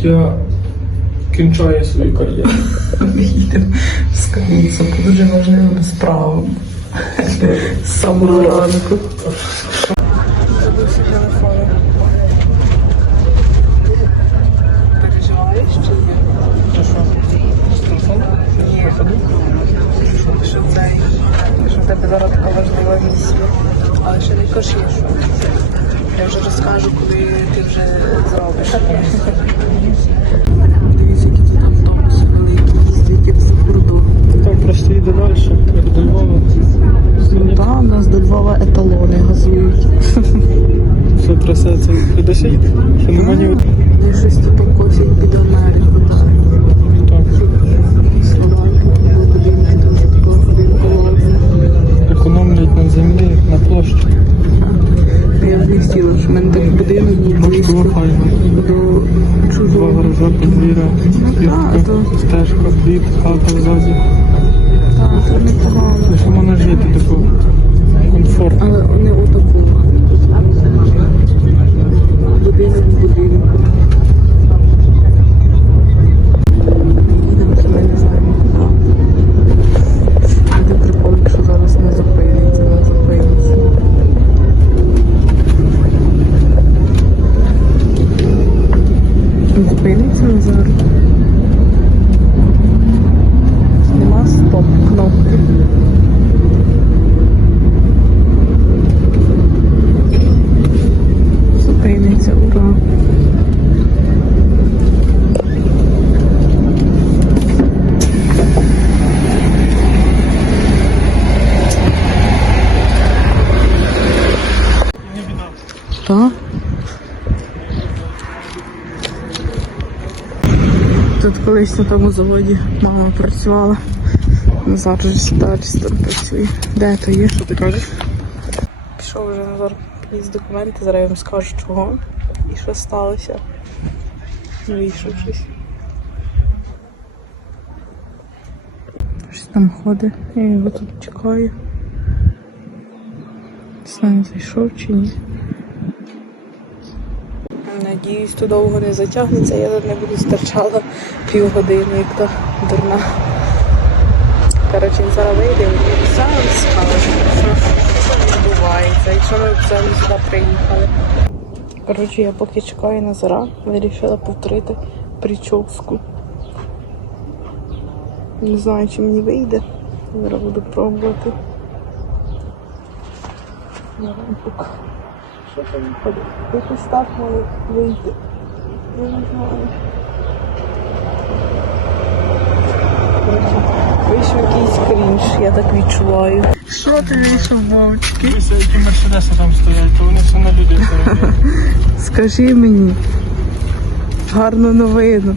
Я кінчаю свою кар'єру. Їдемо в дуже важливим справам. З самого ранку. Забувся телефон. Переживаєш чи ні? Ні. Що це? Що в тебе зараз така важлива місія. Але ще не кажи, що. Я вже розкажу, коли ти вже зробиш. Дивіться, які тут автобуси великі, їздять за кордон. Так просто йде далі, як до Львова. Та, у нас до Львова еталони газують. Все трасеться. Ти десь нема ні Я щось типу косять під Америку, так. Так. Словаки, дуже такого. Економлять на землі, на площі. Я вже хотіла, що в мене так будинок був Було близько до Два чужого. гаража, подвір'я, так, клітка, то- стежка, хліб, хата ззаді. Так, це непогано. Ну, що можна жити тако комфортно. Але не у такому. Будинок в будинку. Їдемо, що ми не знаємо. Буде прикол, якщо зараз не зупиниться, не зупиниться. Зупиниться Назар. Нема стоп кнопки. Зупиниться, ура. Так. Тут колись на тому заводі мама працювала. Назар вже далі там працює. Де то є? Що ти кажеш? Пішов вже Назар якісь документи, зараз я вам скажу чого і що сталося. Вийшов щось. Щось там ходить, я його тут чекаю. Не знаю, зайшов чи ні. Надіюсь, то довго не затягнеться, я не буду стерчала півгодини, як то дурна. Коротше, зараз вийде і зараз скаже, що, відбувається, і що ми взагалі сюди приїхали. Коротше, я поки чекаю Назара, вирішила повторити прическу. Не знаю, чи мені вийде. Зараз буду пробувати. На рампук. Що там? Якось так мало вийти. Я не знаю. Вийшов якийсь крінж, я так відчуваю. Що ти вийшов, мовчки? Дивися, які мерседеси там стоять, то вони все на людей перевіряють. Скажи мені. Гарну новину.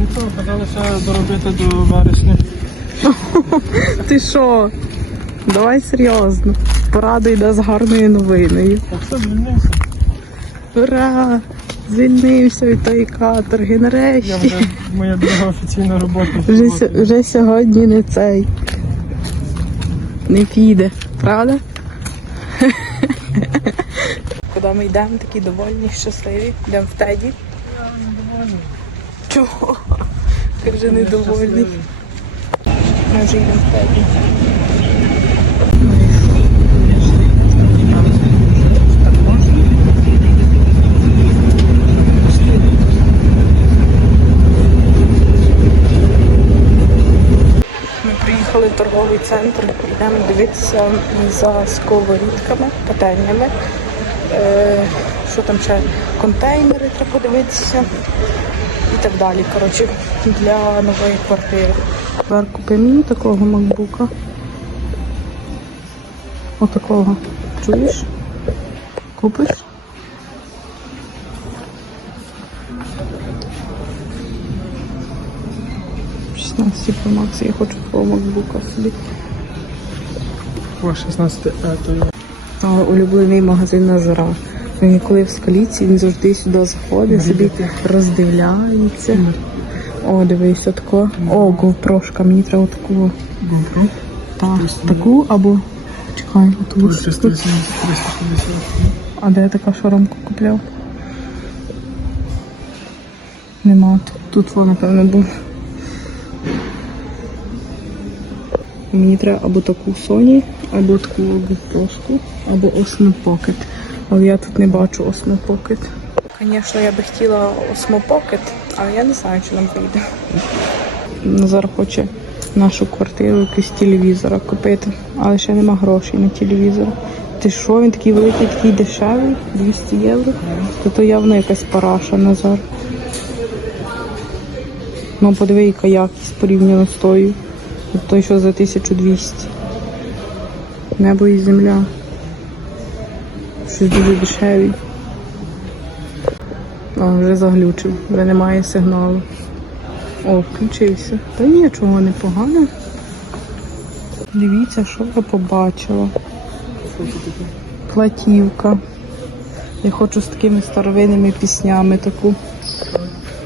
Нічого, хотілося доробити до вересня. Ти що? Давай серйозно. Порадуй нас гарною новиною. Ура! Звільнився від тої каторги Я вже моя друга офіційна робота. Вже, вже сьогодні не цей. Не піде, правда? Куди ми йдемо, такі довольні, щасливі. Йдемо в теді. Чого? Ти вже недовольний. Ми вже йдемо в теді. Ми приїхали в торговий центр, йдемо дивитися за сковорідками, пательнями. Е, що там ще? Контейнери треба подивитися і так далі. Коротше, для нової квартири. Тепер купи мені такого макбука. Отакого. Чуєш? Купиш? – 16 Pro Max, я хочу такого макбука собі. О, 16 е, то я. А, улюблений магазин Назара. Він коли в скаліці, він завжди сюди заходить, собі роздивляється. О, дивись, отако. О, GoPro-шка, мені треба таку. GoPro. Так, таку або. Чекай, оту. 380, 360. А де я така шоромку купляв? Нема. Тут воно, напевно, був. Мені треба або таку Sony, або таку доску, або Osmo Pocket. Але я тут не бачу Osmo Pocket. Звісно, я би хотіла Osmo Pocket, але я не знаю, чи нам вийде. Назар хоче нашу квартиру якийсь телевізора купити, але ще нема грошей на телевізор. Ти що, він такий великий, такий дешевий, 200 євро? То то явно якась параша Назар. Ну, подиви, яка якість порівняно з тою. Той, що за 1200. Небо і земля. Щось дуже дешевий. О, вже заглючив, вже немає сигналу. О, включився. Та нічого не погано. Дивіться, що я побачила. Платівка. Я хочу з такими старовинними піснями таку.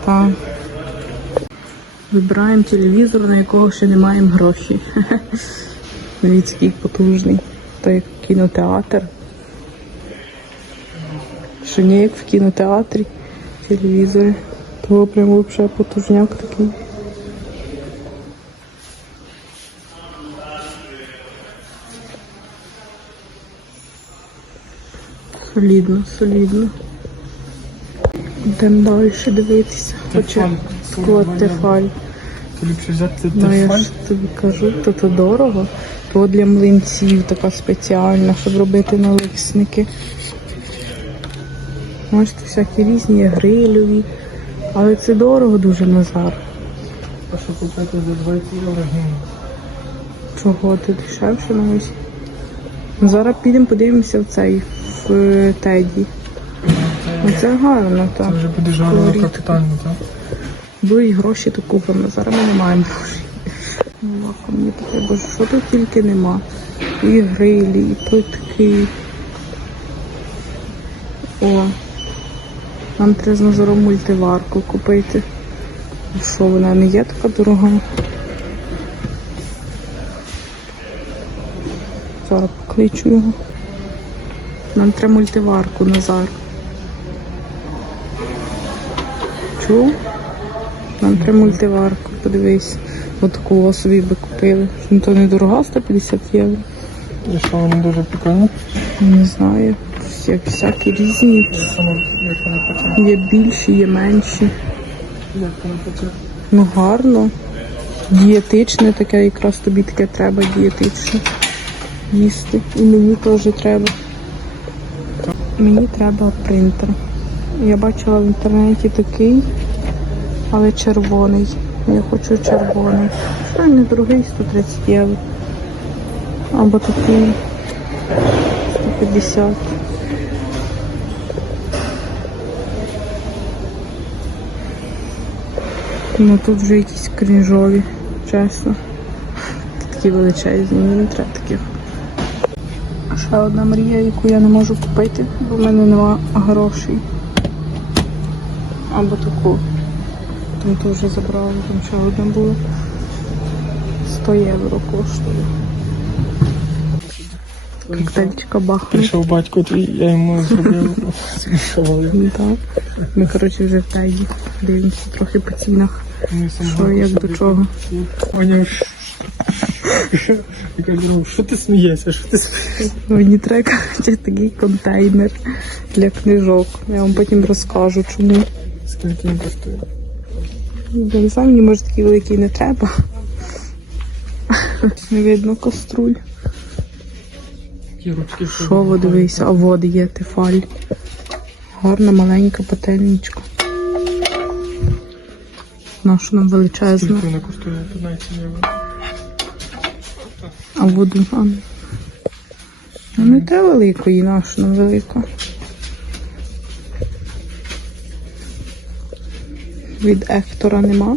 Так. Вибираємо телевізор, на якого ще не маємо грошей. Дивіться, який потужний. То як кінотеатр. Що не як в кінотеатрі телевізорі. Того прямо взагалі потужняк такий. Солідно, солідно. Йдемо далі дивитися. Тефаль. склад тефаль. Ліпше взяти Ну я ж тобі кажу, то то дорого. То для млинців така спеціальна, щоб робити налисники. Можете всякі різні, грильові. Але це дорого дуже Назар. А що купити за 20 євро? Чого ти дешевше на ось? Ну, Зараз підемо подивимося в цей в е, Теді. Ну, це гарно, так. Це вже буде жарно капітально, так? Будуть гроші, то купимо. Зараз ми не маємо грошей. Ну, лако мені таке, боже, що тут тільки нема. І грилі, і плитки. О, нам треба з Назаром мультиварку купити. Що вона не є така дорога? Зараз покличу його. Нам треба мультиварку, Назар. Чув? Нам треба мультиварку, подивись. От такого собі би купили. Ну то недорога 150 євро. І що вони дуже прикольні? Не знаю. Як всякі різні. Є більші, є менші. Ну гарно. Дієтичне таке, якраз тобі таке треба дієтичне. Їсти. І мені теж треба. Мені треба принтер. Я бачила в інтернеті такий, але червоний. Я хочу червоний. Що він недорогий, 130 євро. Або такий 150. Ну тут вже якісь крінжові, чесно. Такі величезні, не треба таких. Ще одна мрія, яку я не можу купити, бо в мене нема грошей. Або таку. Там вже забрала, там ще одна була. 100 євро коштує. Коктейльчика бахнуть. Прийшов батько твій, я йому зробив так. Ми, коротше, вже в тайді. Дивимося трохи по цінах. Що, як до чого. Поняв. Я кажу, що ти смієшся, що ти смієшся? Мені треба такий контейнер для книжок. Я вам потім розкажу, чому. Скільки він коштує? Я не знаю, мені може такий великий не треба. Не видно каструль. Що дивися, а води є тефаль. Гарна маленька пательничка. Наша нам величезна. Скільки вона коштує? 15 євро. А воду а, ну. Ну, не те великої, наша нам велика. Від Ектора нема.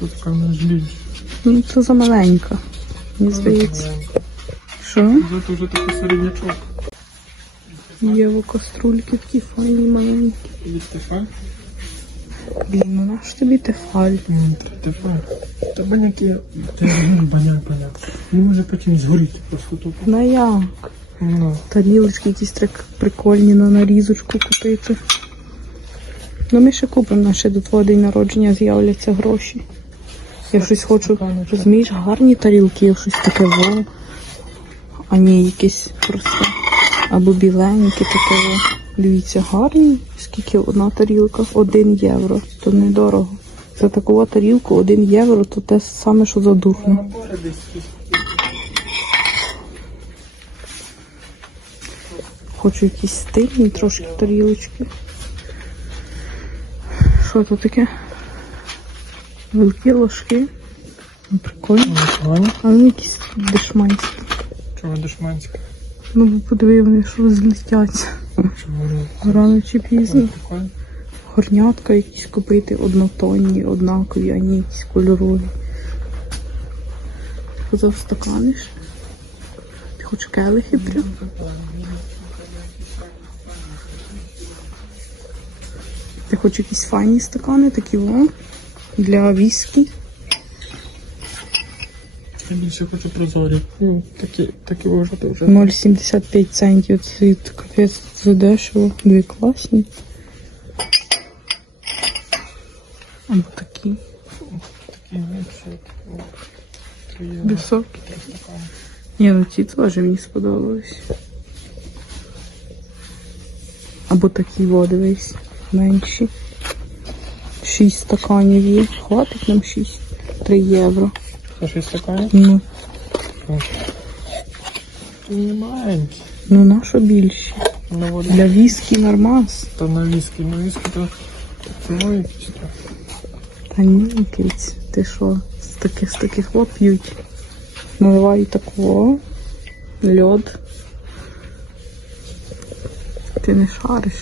Тут певно ж більше. Ну, це за маленька. Мені здається. Що? Це вже такий середнячок. Є в каструльки такі файні маленькі. Від Тефаль? Блін, ну наш тобі тефаль. Ні, Тефаль. Та баняк є. Та ну, баняк, баняк. Він може потім згоріти просто тут. Ну як? Ну, Тарілочки якісь так прикольні на нарізочку купити. Ну ми ще купимо, на ще до твого день народження з'являться гроші. Я щось хочу, розумієш, гарні тарілки, я щось таке во. А ні, якісь просто. Або біленькі таке. Дивіться, гарні. Скільки одна тарілка? Один євро. То недорого. За таку тарілку один євро, то те саме, що за дурно. набори десь якісь. Хочу якісь стильні трошки тарілочки. Що тут таке? Великі ложки. Ну, Прикольно. А вони якісь дешманські. Чого дешманська? Ну бо подиви, що злетять. Чого? Рано чи пізно. Горнятка якісь купити однотонні, однакові, а не якісь кольорові. Казав стакани? Ти хочеш келихи прям? Ти хочеш якісь файні стакани, такі о, для віскі. Я більше хочу прозорі. Ну, такі, такі вже вже. 0,75 центів. Це капець задешево. Дві класні. Або такі. Такі менші. о. Високі. Ні, ну ці теж мені сподобались. Або такі води дивись, менші. Шість стаканів є. Хватить нам шість. Три євро. Це шість стаканів? Ну, Не маленькі. ну на що більше? На воду. Для віскі нормас. Та на віскі. На віскі то ціло якісь. Та ні, киць, ти що, з таких з таких от п'ють. Наливають такого. Льод. Ти не шариш.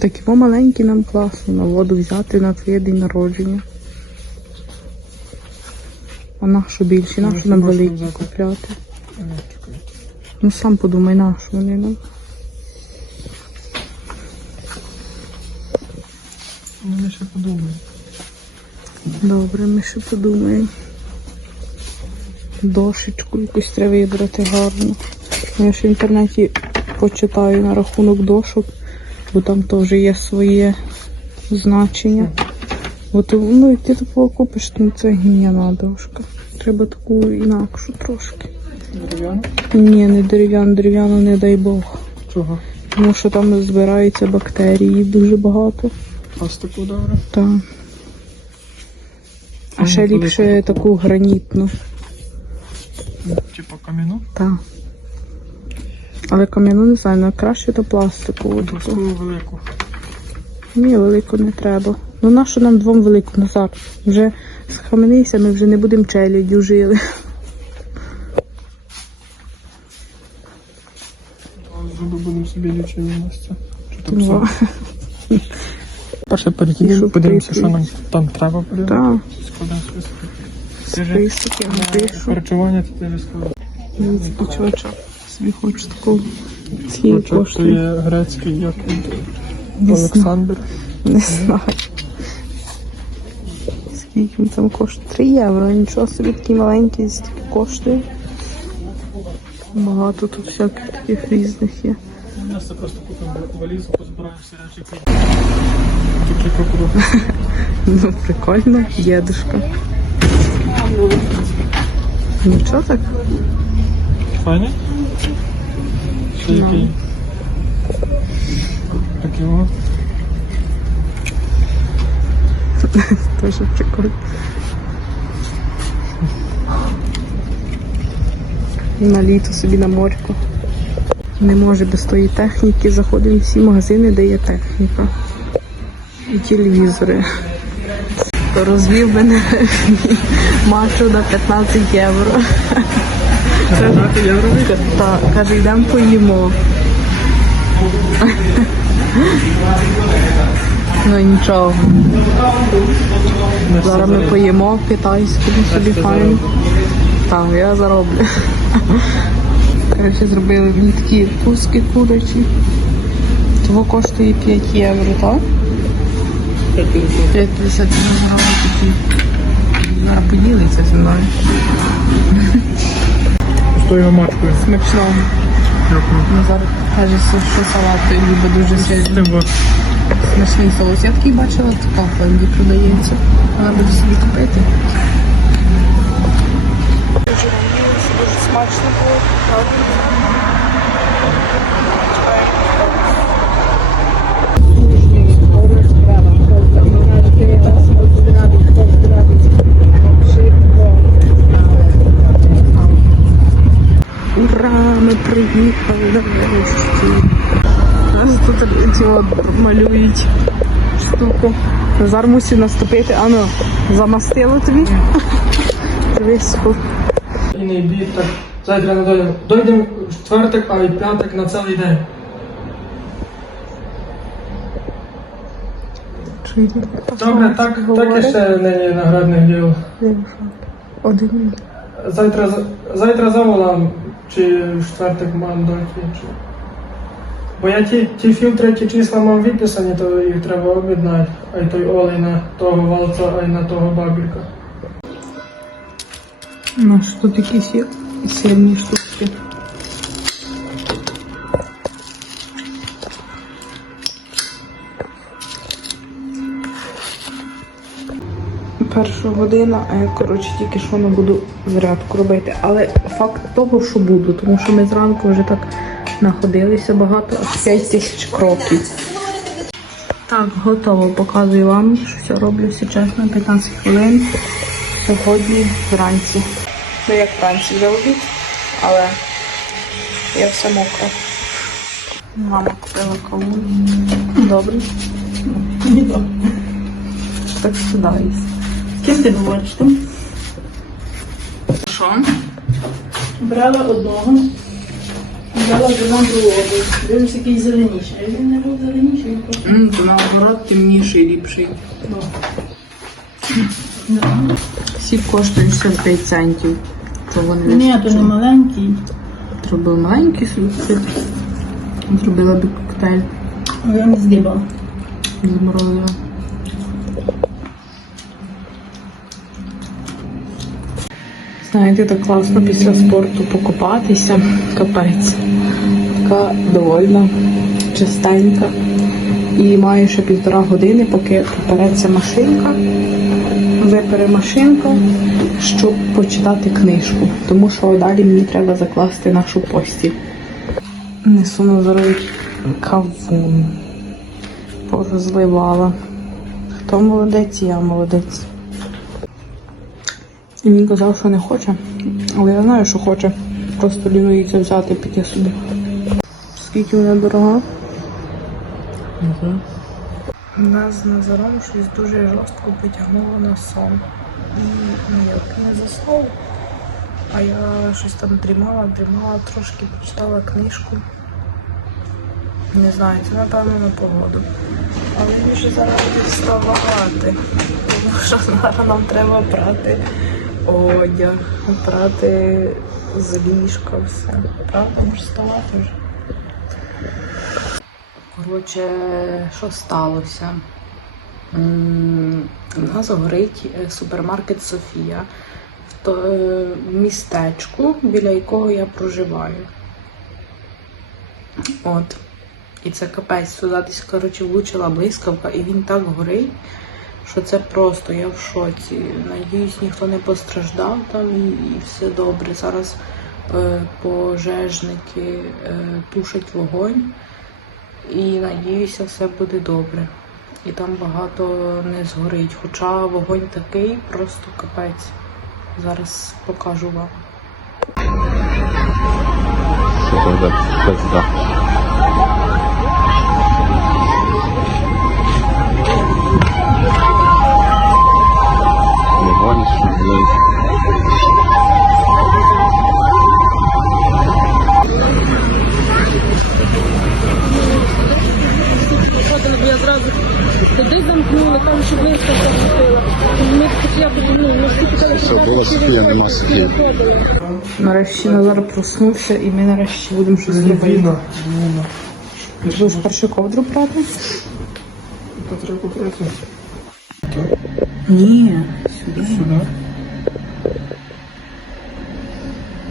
Такі во маленькі нам класно на воду взяти на твій день народження. А нашу більші, Ну, нашу нам можна великі купляти. Ну сам подумай, нашу вони нам. Ну, я ще подумаю. Добре, ми ще подумаємо. Дошечку якусь треба вибрати гарну. Я ж в інтернеті почитаю на рахунок дошок, бо там теж є своє значення. От, ну і ти такого купиш, ну це гніяна дошка. Треба таку інакшу трошки. Дерев'яно? Ні, не дерев'яну, дерев'яну не дай Бог. Чого? Тому що там збираються бактерії дуже багато. Пластику добре. Так. А ще ліпше таку. таку гранітну. Типа кам'яну? Так. Але кам'яну не знаю, на краще то пластикову. таку. Велику. Ні, велику не треба. Ну нащо нам двом велику назад? Вже схаменися, ми вже не будемо челядю жили. Зуби будемо собі лічити місце. Перше щоб подивимося, що нам там треба подивитися. Так, Складемо напишу. харчування ти не складав. Дивіться, який чувачок. Собі хочу таку. То коштує? є грецький, як він, Олександр. Не знаю. Скільки він там коштує? 3 євро. Нічого собі такий маленький стільки коштує. Багато тут всяких таких різних є. У нас це просто купимо валізу, позбираємо всі речі. Же кругу. Ну, прикольно, дедушка. Нічого так? Файний? Ну. який? Такий о. Тоже прикольно. На літо собі на морьку. Не може без тої техніки. Заходимо в всі магазини, де є техніка. І телевізори. Розвів мене мачо на 15 євро. 15 євро вийде? Так, каже, йдемо поїмо. Ну нічого. Зараз ми поїмо китайську собі файно. Так, я зароблю. Коротше, зробили мені такі куски курячі. Того коштує 5 євро, так? 5,50 кілограм такі. Зараз поділиться зі мною. Тою мачкою. Смачно. Дякую. Назар каже, що салат любить дуже сильно. от. Смачний соус. Я такий бачила, в Кафленді продається. Вона буде собі купити. Дуже надіюся, дуже смачно було. Ми приїхали нарешті. Нас тут ці малюють штуку. Назар мусив наступити. Ану, замастило тобі? Дивись, фу. І не бій так. Завтра не дойдемо. Дойдемо в четверток, а й п'яток на цілий день. Добре, так, так і ще нині наградних діл. Один. Завтра, завтра заволам, чи в четверток мам. Чи... Бо я ті, ті фільтри, ті числа мав відписані, то їх треба об'єднати. А й той олей на того валца, а й на того бабіка. Ну, що тут якісь є сильні штуки. Перша година, а я коротше тільки що не буду зарядку робити. Але факт того, що буду, тому що ми зранку вже так находилися багато, аж 5 тисяч кроків. Так, готово. Показую вам, що все роблю все чесно, 15 хвилин. Сьогодні вранці. Ну як вранці вже обід, але я все мокра. Мама купила каву. Добре. Так сюди їсть. Ким ти говориш там? Що? Брала одного, взяла вина другого. Дивився, який зеленіший. А він не був зеленіший, він просто. М, то наоборот темніший, ліпший. Ну. Сік коштує 65 центів. То вони не Ні, то не маленький. Зробили маленький сік. Зробила би коктейль. Я не здибав. Заморозила. Знаєте, так класно після спорту покупатися. Капець. Така довольна, чистенька. І маю ще півтора години, поки попереться машинка, випере машинка, щоб почитати книжку. Тому що далі мені треба закласти нашу постіль. Несу на здоров'я кавун порозливала. Хто молодець, я молодець. І він казав, що не хоче. Але я знаю, що хоче. Просто лінується взяти піти сюди. Скільки вона дорога? Нас з Назаром щось дуже жорстко потягнуло на сон. І ну не заснув. А я щось там дрімала, дрімала, трошки почитала книжку. Не знаю, це напевно на погоду. Але він вже зараз вставати. Тому що зараз нам треба прати одяг, прати з ліжка все. Правда, може вставати вже. Коротше, що сталося? У нас горить е, супермаркет Софія в то- е, містечку, біля якого я проживаю. От. І це капець, сюди десь, коротше, влучила блискавка, і він так горить, що це просто, я в шоці. Надіюсь, ніхто не постраждав там і, і все добре. Зараз е, пожежники е, тушать вогонь. І надіюся, все буде добре. І там багато не згорить. Хоча вогонь такий, просто капець. Зараз покажу вам. Что это пизда? Назар проснувся і ми нарешті будемо щось робити. Будеш першу ковдру брати? То треба купити. Ні, сюди. Сюди.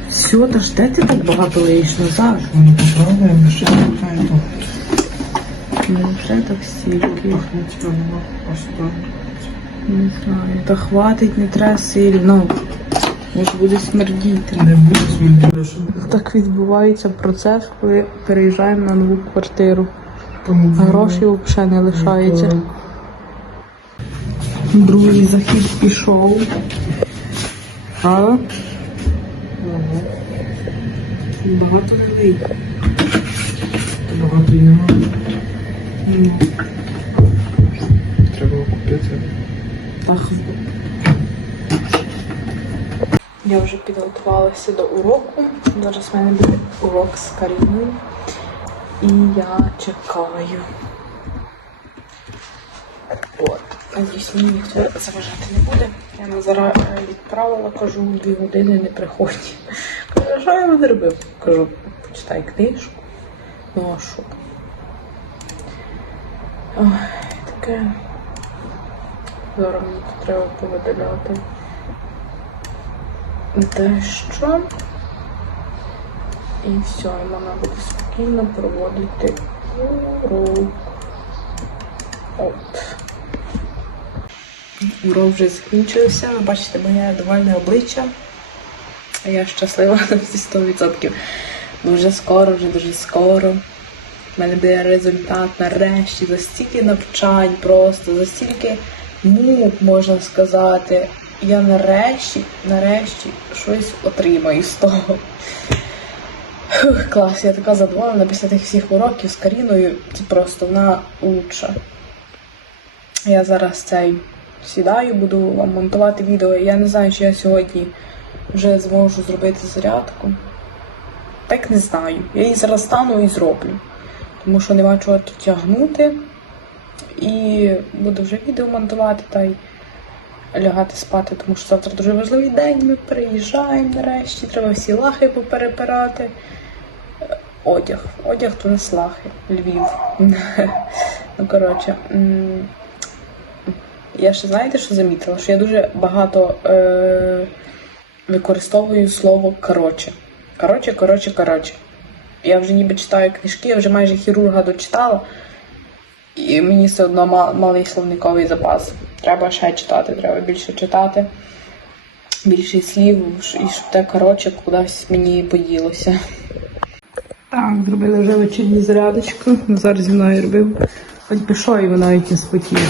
Все, та ж де ти так багато лиєш назад? Вони поправляємо, ще не то. Ну, вже так стільки. Нема. Ось так. Не знаю. Та хватить, не треба сильно. Може буде смердіти. Не буде смердіти. Так відбувається процес, коли переїжджаємо на нову квартиру. Тому Грошей взагалі не лишається. Другий захід пішов. Але багато людей. Багато і нема. Треба купити. Так. Я вже підготувалася до уроку. Зараз в мене буде урок з Каріною. І я чекаю. От. Надіюсь, мені ніхто заважати не буде. Я Назара е, відправила, кажу, дві години не приходь. Каже, що я не робив? Кажу, почитай книжку. Ну а що? Ой, таке. Зараз мені треба повидаляти дещо. І все, і вона буде спокійно проводити урок. От. Урок вже закінчився. Ви бачите моє довольне обличчя. Я щаслива на всі 100%. Дуже скоро, вже дуже скоро. У мене буде результат нарешті за стільки навчань, просто за стільки мук, можна сказати. Я нарешті, нарешті щось отримаю з того. Фух, клас, я така задоволена після тих всіх уроків з Каріною. Це просто вона лучша. Я зараз цей сідаю, буду вам монтувати відео. Я не знаю, чи я сьогодні вже зможу зробити зарядку. Так не знаю. Я її зараз стану і зроблю. Тому що нема чого тут тягнути. І буду вже відео монтувати та й лягати спати, тому що завтра дуже важливий день. Ми приїжджаємо нарешті, треба всі лахи поперепирати. Одяг. Одяг то не лахи. Львів. ну, коротше. Я ще знаєте, що замітила? Що я дуже багато е- використовую слово коротше. Коротше, коротше, коротше. Я вже ніби читаю книжки, я вже майже хірурга дочитала. І мені все одно ма- малий словниковий запас. Треба ще читати, треба більше читати, більше слів, і щоб те коротше кудись мені поділося. Так, зробили вже вечірню зарядочку. Назар зі мною робив. Хоч пішов і вона навіть не спотіла.